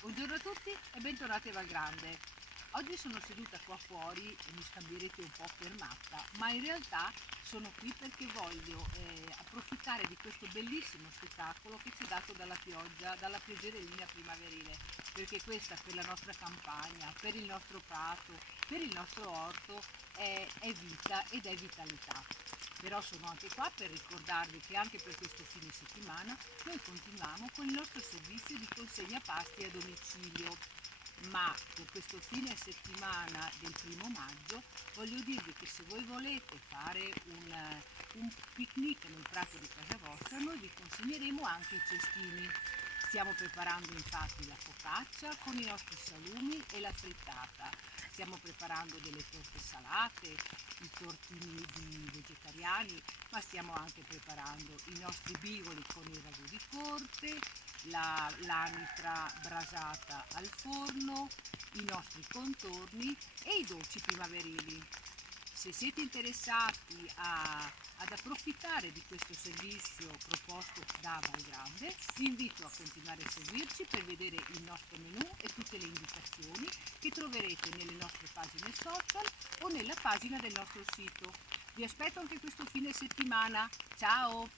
Buongiorno a tutti e bentornati a Valgrande. Oggi sono seduta qua fuori e mi scambierete un po' per matta, ma in realtà sono qui perché voglio approfittare di questo bellissimo spettacolo che ci è dato dalla pioggia, dalla pioggerellina primaverile, perché questa per la nostra campagna, per il nostro prato, per il nostro orto è vita ed è vitalità. Però sono anche qua per ricordarvi che anche per questo fine settimana noi continuiamo con il nostro servizio di consegna pasti a domicilio, ma per questo fine settimana del 1° maggio voglio dirvi che se voi volete fare un picnic nel prato di casa vostra, noi vi consegneremo anche i cestini. Stiamo preparando infatti la focaccia con i nostri salumi e la frittata. Stiamo preparando delle torte salate, i tortini di vegetariani, ma stiamo anche preparando i nostri bigoli con il ragù di corte, l'anitra brasata al forno, i nostri contorni e i dolci primaverili. Se siete interessati ad approfittare di questo servizio proposto da Valgrande, vi invito a continuare a seguirci per vedere il nostro menù e tutte le indicazioni che troverete nelle nostre pagine social o nella pagina del nostro sito. Vi aspetto anche questo fine settimana. Ciao!